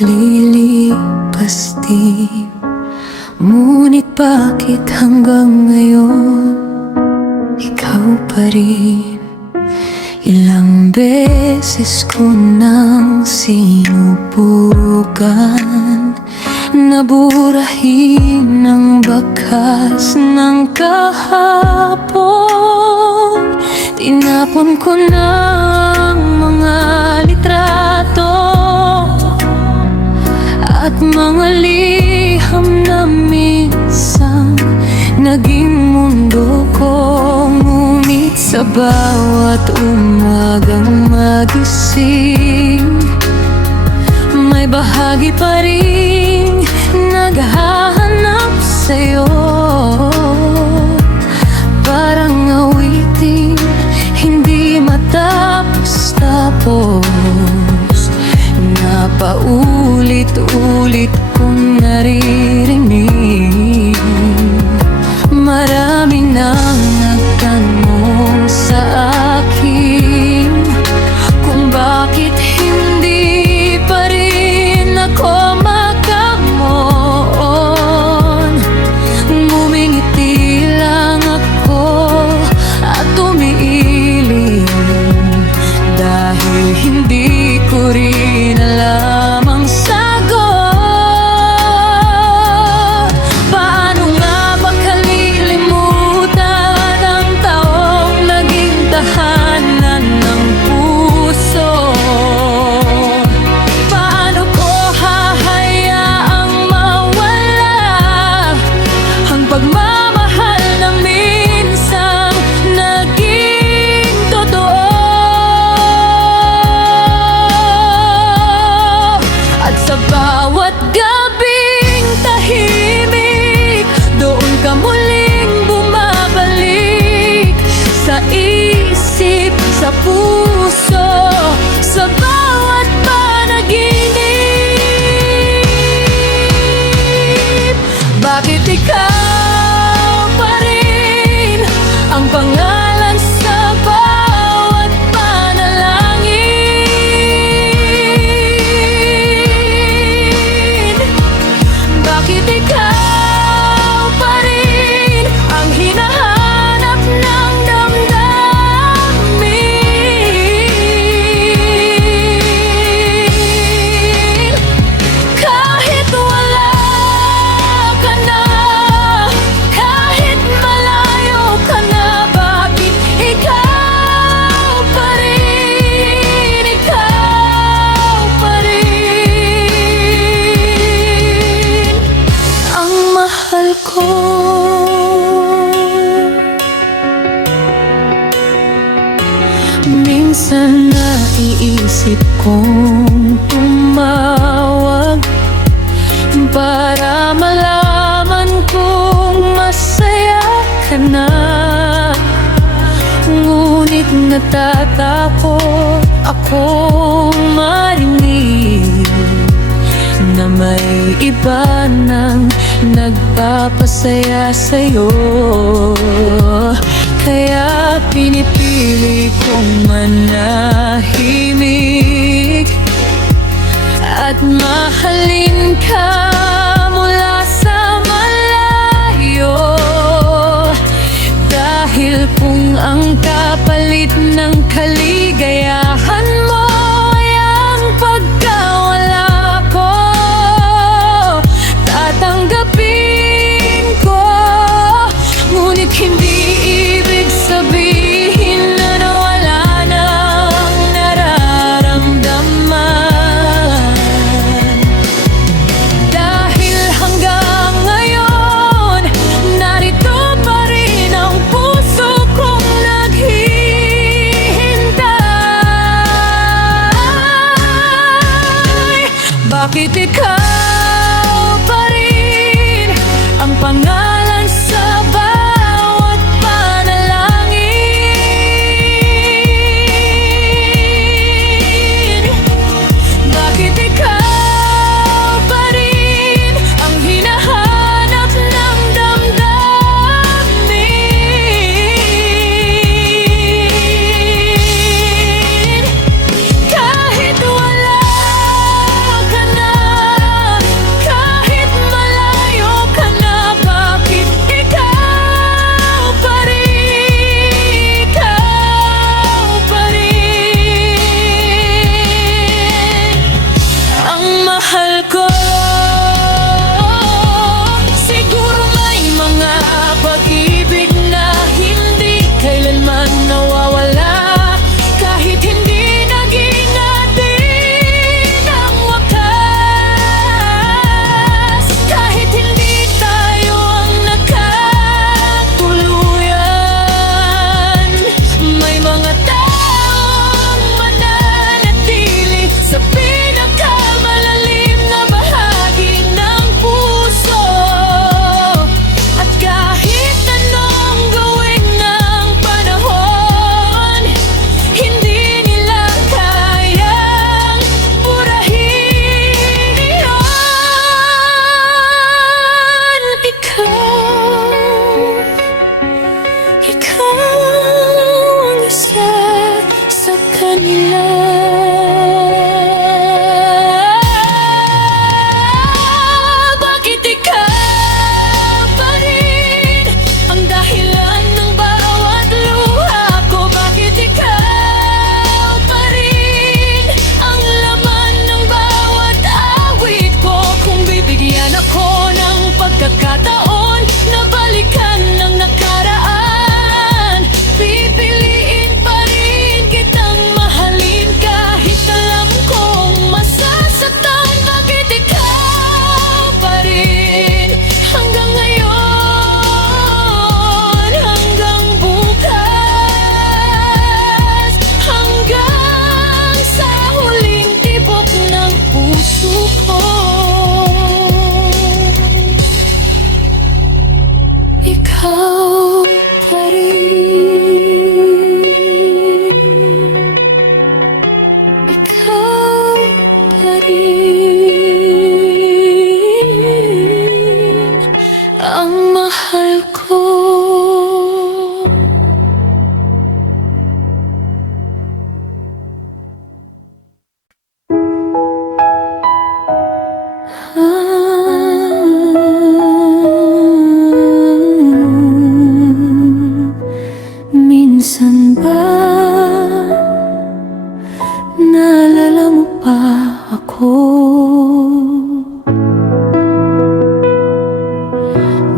lilipas din. Ngunit bakit hanggang ngayon ikaw pa rin? Ilang beses ko nang sinubukan naburahin ang bakas ng kahapon. Tinapon ko na ang mga litrato at mga liham na minsan naging mundo ko. Ngunit sa bawat umagang magising, may bahagi pa rin naghahanap sa'yo. Parang awiting hindi matapos-tapos na paulit-ulit kong naririnig. Marami nang nagtanong sa akin kung bakit hindi pa rin ako makamon. Ngumingiti lang ako at umiiling dahil hindi ko rin alam ang sagot. Paano nga ba kalilimutan ang taong naging tahanan ng puso? Paano ko hahayaang mawala ang pagmamahal na minsang naging totoo? At sa bawat gabing tahimik, doon ka muling bumabalik sa isip, sa puso, sa bawat panaginip. Bakit ikaw pa rin ang pangalan sa bawat panalangin? Bakit ikaw pa rin ang hinahanap ng damdamin? Kahit wala ka na, kahit malayo ka na, bakit ikaw pa rin, ikaw pa rin ang mahal ko? Minsan naiisip kong tumawag para malaman kung masaya ka na. Ngunit natatakot akong marinig na may iba nang nagpapasaya sa'yo. Kaya pinipili kong manahimik at mahalin ka mula sa malayo. Dahil kung ang kapalit ng kaligayahan mo ay ang pagkawala ko, tatanggapin ko. Ngunit hindi ibig sabihin na nawala ng nararamdaman. Dahil hanggang ngayon, narito pa rin ang puso kong naghihintay. Bakit ikaw pa rin ang pangalan sa bawat panalangin? Bakit ikaw pa rin ang hinahanap ng damdamin? Kahit wala pa rin ang mahal ko. Minsan ba naalala mo pa ako?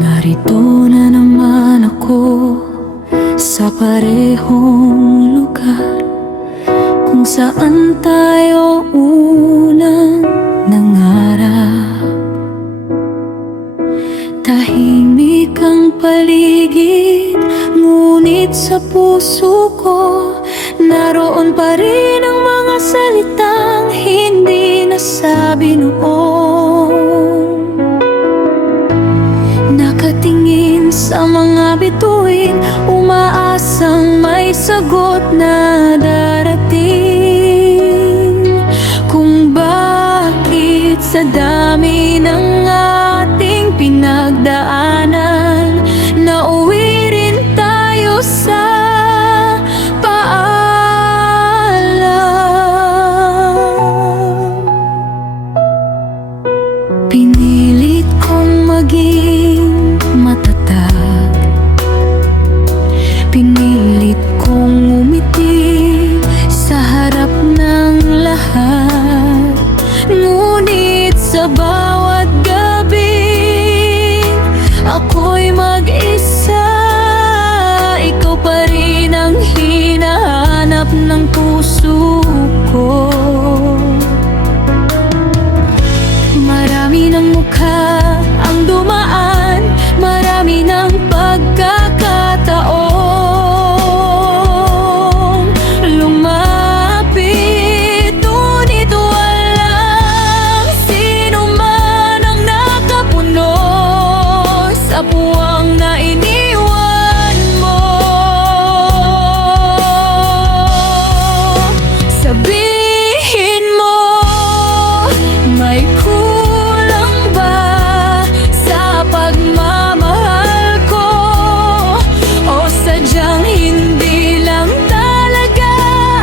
Narito na naman ako sa parehong lugar kung saan tayo unang nangarap. Tahimik ang paligid, ngunit sa puso ko naroon pa rin ang mga salitang hindi nasabi noon. Nakatingin sa mga bituin, umaasang may sagot na darating. Kung bakit sa dami ng ating pinagdaanan, nauwi rin tayo sa paalam. Pinilit kong maging matatag, pinilit kong umiti sa harap ng lahat. Ngunit sa bawat gabi ako'y mag-isa, ikaw pa rin ang hinahanap ng puso ko. Marami ng mukha ang dumaan, marami ng pagkakataong lumapit, ngunit walang sino man ang nakapuno sa puwang na iniwan mo. Sabihin mo, may kulang ba sa pagmamahal ko? O sadyang hindi lang talaga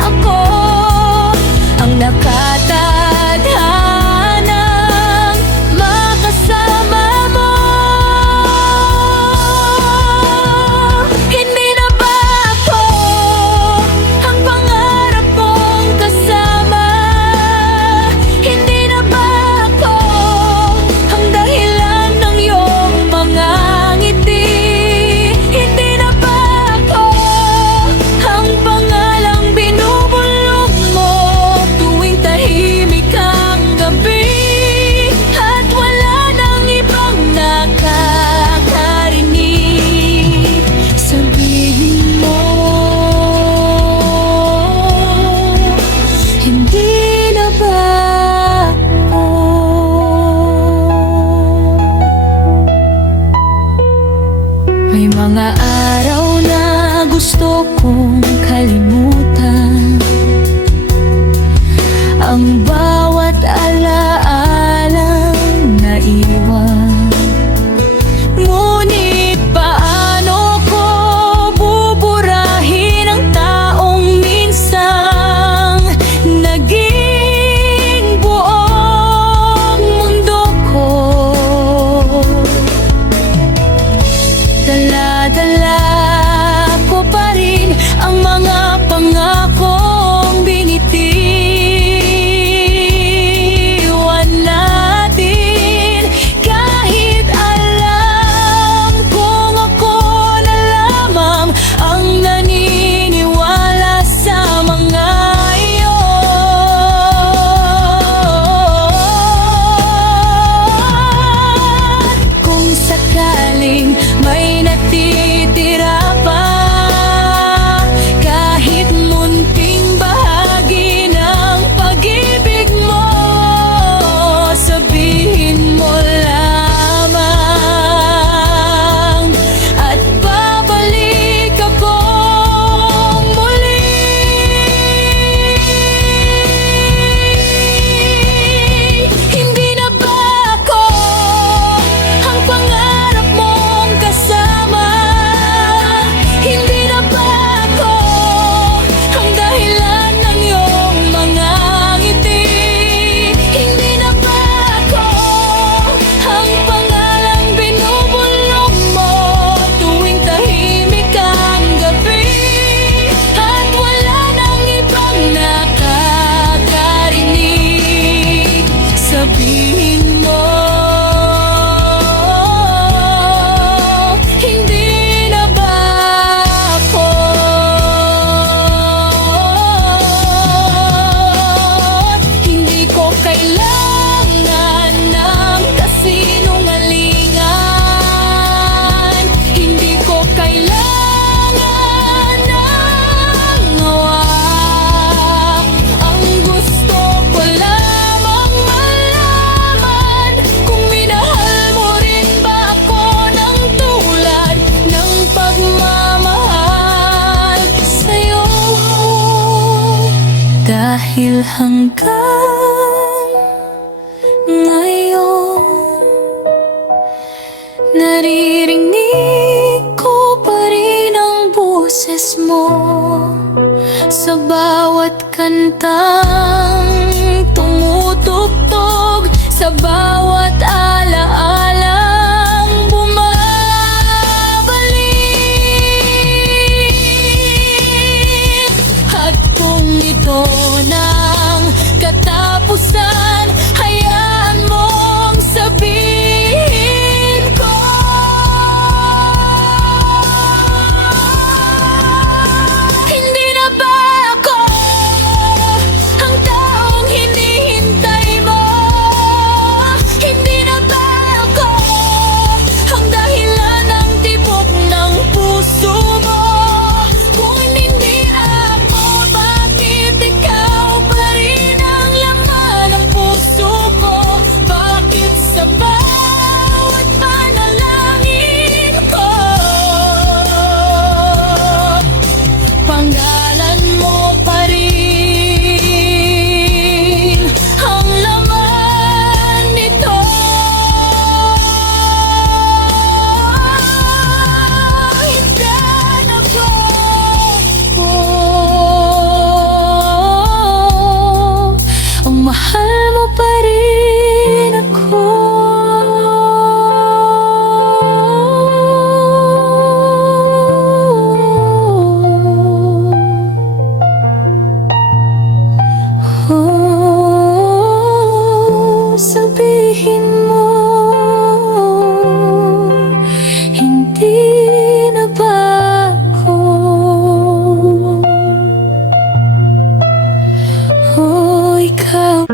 ako ang nakatadhanang makasama mo? Hindi na ba ako ang pangarap mong kasama? Hindi na ba ako ang dahilan ng iyong mga ngiti? Hindi na ba ako ang pangalang binubulong mo tuwing tahimik ang gabi at wala nang ibang nakakarinig? Sabihin mo, hindi na ba ako? May mga araw na gusto kong kalimutan ang bawat alaalang naiwan. Ngunit paano ko buburahin ang taong minsang naging buong mundo ko? Dala-dala ko pa rin ang mga pangakong biniti. Dahil hanggang ngayon naririnig ko pa rin ang boses mo sa bawat kantang tumutugtog, sa bawat alaalang bumabalik. At kung ito ng katapusan, hayaan mong sabihin ko, hindi na ba ako ang taong hinihintay mo? Hindi na ba ako ang dahilan ng tibok ng puso mo? Kung hindi ako, bakit ikaw pa rin ang laman ng puso ko? Bakit sa bawat panalangin ko panggalan mo pa rin ang laman nito? Hindan ako, ang mahal mo pa rin ako. Sabihin mo, hindi na ba ako ikaw?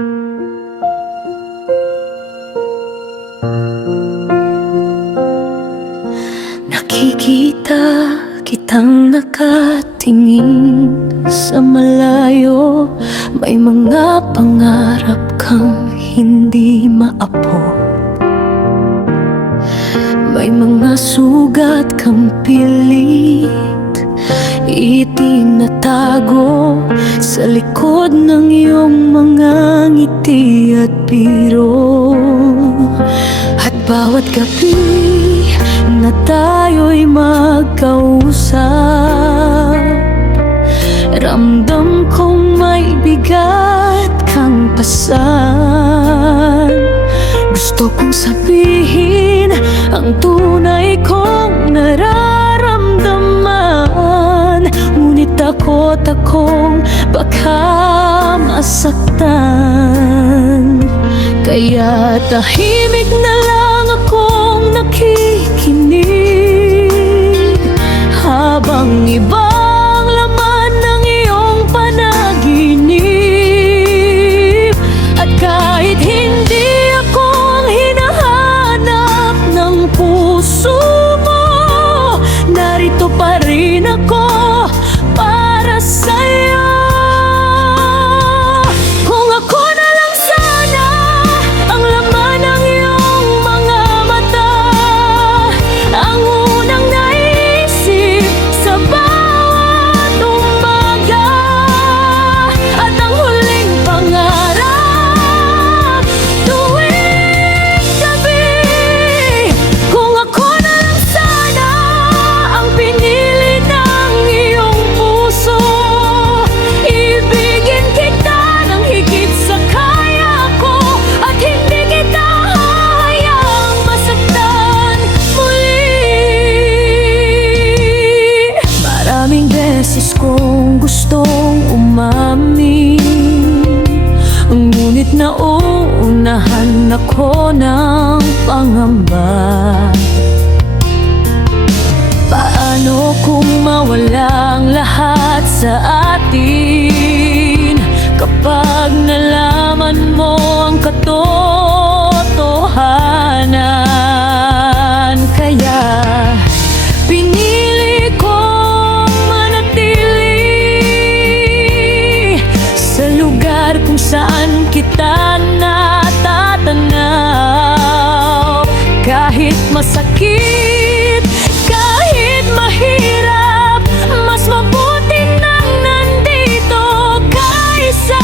Nakikita kitang nakatingin sa malayo, may mga pangarap kang hindi maabot, may mga sugat kang pilit itinatago sa likod ng iyong mga ngiti at biro. At bawat gabi na tayo'y magkausap, ramdam kong may bigat kang pasan. Gusto kong sabihin ang tunay kong nararamdaman, ngunit takot akong baka masaktan. Kaya tahimik na lang akong nakikinig habang ibang laman ng iyong panaginip. At kahit hindi ako ang hinahanap ng puso mo, narito pa rin ako para sa'yo. Kung ako na lang sana ang laman ng iyong mga mata, ang unang naisip sa bawat umaga, at ang huling pangarap tuwing gabi. Kung ako na lang sana ang pinili ng iyong puso, ibigin kita ng higit sa kaya ko, at hindi kita hahayaang masaktan muli. Maraming beses kong gustong umamin, ngunit nauunahan ako ng pangamba. Paano kung mawalang lahat sa atin kapag nalaman mo ang katotohanan? Kaya pinili kong manatili sa lugar kung saan kita natatanaw. Kahit masakit, kahit mahirap, mas mabuti nang nandito kaysa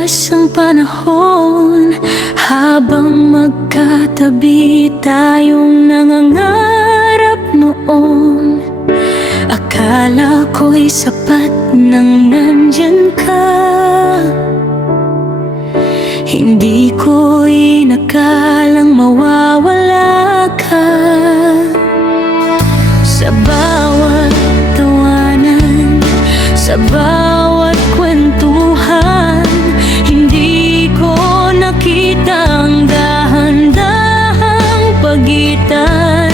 Lumilipas ang panahon, habang magkatabi tayong nangangarap noon. Akala ko'y sapat nang nandyan ka, hindi ko inakalang mawawala ka. Sa bawat tawanan, sa bawat kwentuhan, hindi ko nakita ang dahan-dahang pagitan.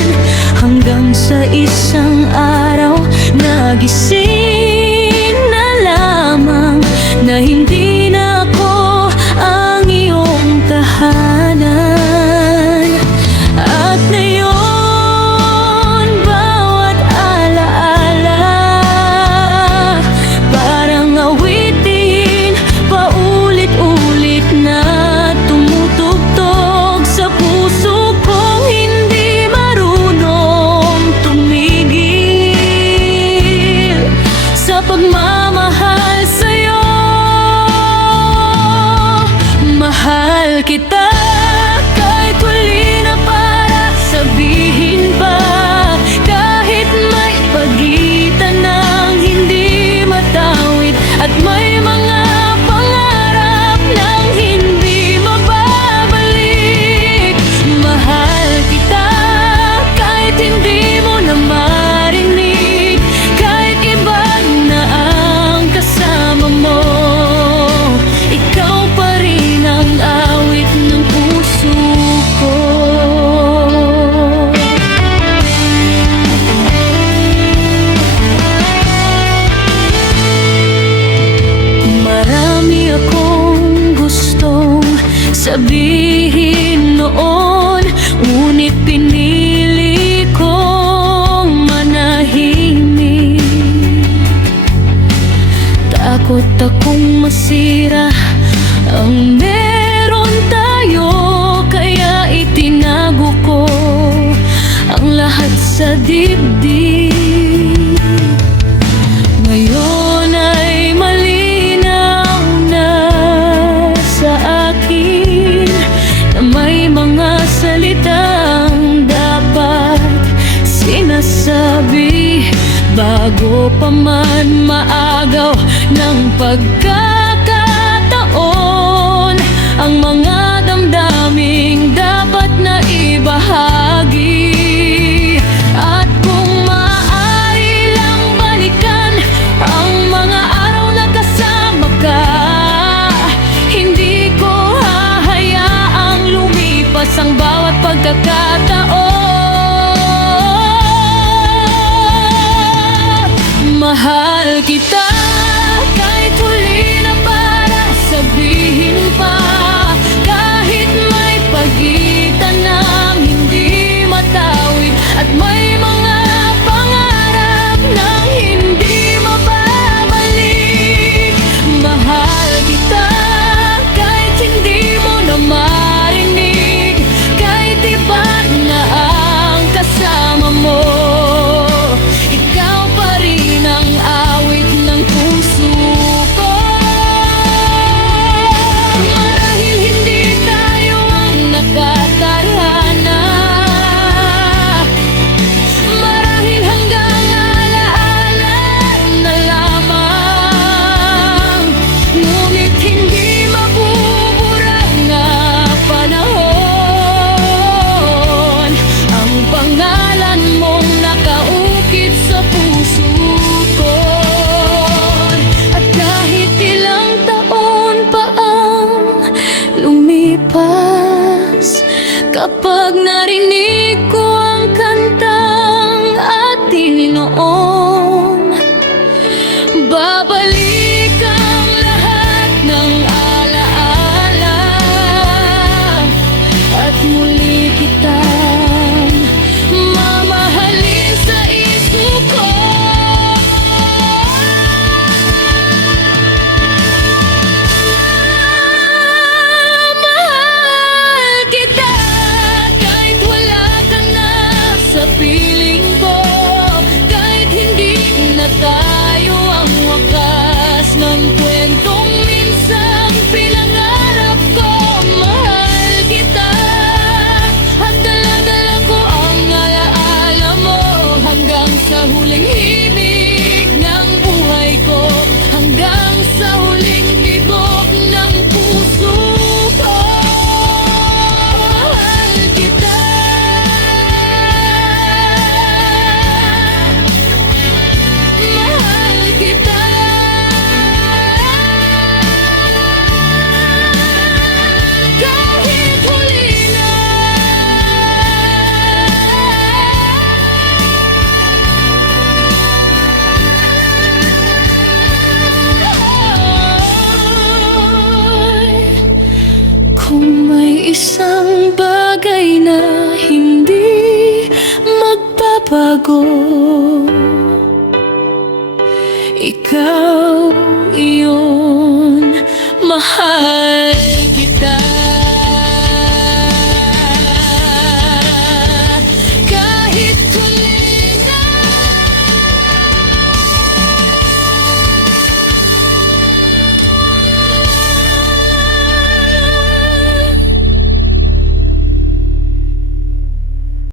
Hanggang sa isang araw, nagising na lamang na hindi na ako ang iyong tahanan. At ngayon, bawat alaala parang awitin, paulit-ulit na tumutugtog sa puso kong hindi marunong tumigil sa pagmamahal sa'yo. Mahal kita kahit huli na para sabihin pa, kahit may pagitan ng hindi matawid, at may mga pangarap ng hindi mababalik. Mahal kita kahit hindi mo na marinig, kahit iba na ang kasama mo, ikaw pa rin ang awit ng puso ko. Marami akong gustong sabihin noon, ngunit pinili kong manahimik. Takot akong masira ang meron tayo, kaya itinago ko ang lahat sa dibdib. Ngayon ay malinaw na sa akin na may mga salitang dapat sinasabi bago pa man maagaw ng pagkakataon. Ang mga damdaming dapat na ibahagi, at kung maaari lang balikan ang mga araw na kasama ka, hindi ko hahayaang lumipas ang bawat pagkakataon. Mahal kita kahit huli na para sabihin pa, kahit may pagitan ng hindi matawid, at may mga pangarap ng hindi mababalik. Mahal kita kahit hindi mo na marinig, kahit iba na ang kasama mo, ikaw pa rin ang awit ng puso ko. Marahil hindi tayo ang nakatarana, marahil hanggang alaala na lamang, ngunit hindi mabubura nga panahon ang pangalan mong nakaukit sa puso ko. At kahit ilang taon pa ang lumipas, kapag narinig ko ang kantang atin noon, babalik ang lahat ng alaala, at muli kitang mamahalin sa isip ko. Mahal kita kahit wala ka na sa piling ko, kahit hindi na tayo ang wakas ng kwentong minsang magbabago. Ikaw iyon, mahal kita.